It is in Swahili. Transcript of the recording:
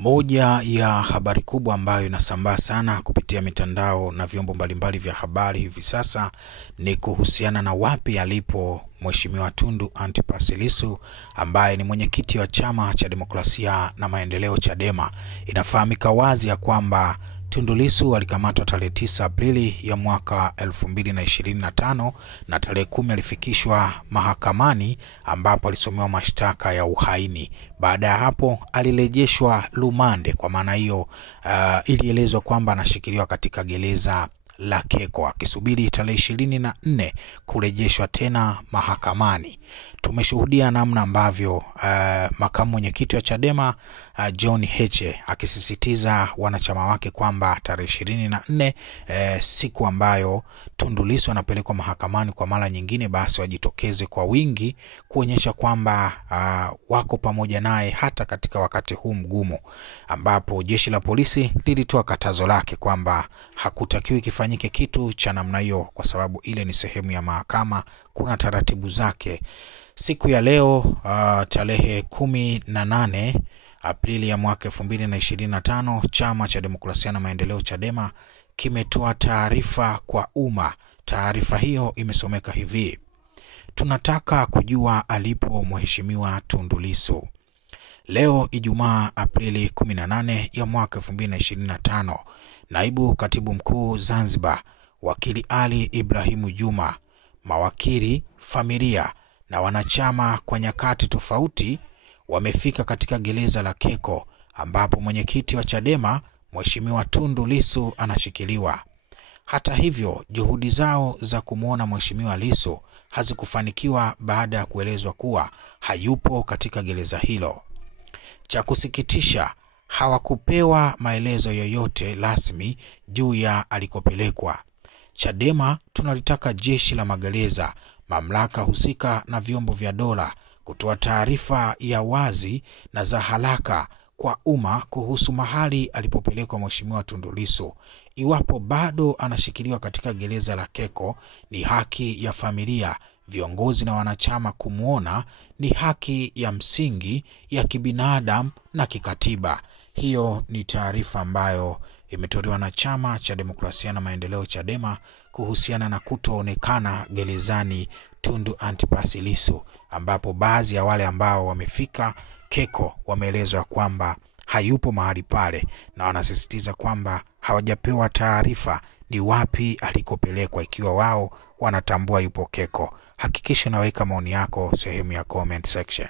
Moja ya habari kubwa ambayo inasambaa sana kupitia mitandao na vyombo mbalimbali vya habari hivi sasa ni kuhusiana na wapi alipo Mheshimiwa Tundu Antipas Lissu ambaye ni mwenyekiti wa Chama cha Demokrasia na Maendeleo Chadema. Inafahamika wazi ya kwamba Tundu Lissu alikamatwa tarehe 9 Aprili ya mwaka 2025 na tarehe 10 alifikishwa mahakamani ambapo alisomewa mashtaka ya uhaini. Baada ya hapo alirejeshwa rumande. Kwa maana hiyo ilielezwa kwamba anashikiliwa katika gereza la Keko akisubiri tarehe 24 kurejeshwa tena mahakamani. Tumeshuhudia namna ambavyo makamu mwenyekiti wa Chadema John Heche akisisitiza wanachama wake kwamba tarehe 24 siku ambayo Tundu Lissu anapelekwa mahakamani kwa mara nyingine, basi wajitokeze kwa wingi kuonyesha kwamba wako pamoja naye hata katika wakati huu mgumu, ambapo jeshi la polisi lilitoa katazo lake kwamba hakutakiwi kifanyike kitu cha namna hiyo kwa sababu ile ni sehemu ya mahakama, kuna taratibu zake. Siku ya leo tarehe 18 Aprili ya mwaka 2025, Chama cha Demokrasia na Maendeleo Chadema kimetoa taarifa kwa umma. Taarifa hiyo imesomeka hivi: tunataka kujua alipo Mheshimiwa Tundu Lissu. Leo Ijumaa Aprili 18 ya mwaka 2025, Naibu Katibu Mkuu Zanzibar Wakili Ali Ibrahimu Juma, mawakili, familia na wanachama kwa nyakati tofauti wamefika katika gereza la Keko ambapo mwenyekiti wa Chadema Mheshimiwa Tundu Lissu anashikiliwa. Hata hivyo, juhudi zao za kumuona Mheshimiwa Lissu hazikufanikiwa baada ya kuelezwa kuwa hayupo katika gereza hilo. Cha kusikitisha, hawakupewa maelezo yoyote rasmi juu ya alikopelekwa. Chadema tunalitaka jeshi la magereza, mamlaka husika na vyombo vya dola kutoa taarifa ya wazi na za haraka kwa umma kuhusu mahali alipopelekwa Mheshimiwa Tundu Lissu. Iwapo bado anashikiliwa katika gereza la Keko, ni haki ya familia, viongozi na wanachama kumuona, ni haki ya msingi ya kibinadamu na kikatiba. Hiyo ni taarifa ambayo imetolewa na Chama cha Demokrasia na Maendeleo Chadema kuhusiana na kutoonekana gerezani Tundu Antipas Lissu, ambapo baadhi ya wale ambao wamefika Keko wameelezwa kwamba hayupo mahali pale na wanasisitiza kwamba hawajapewa taarifa ni wapi alikopelekwa, ikiwa wao wanatambua yupo Keko. Hakikisha unaweka maoni yako sehemu ya comment section.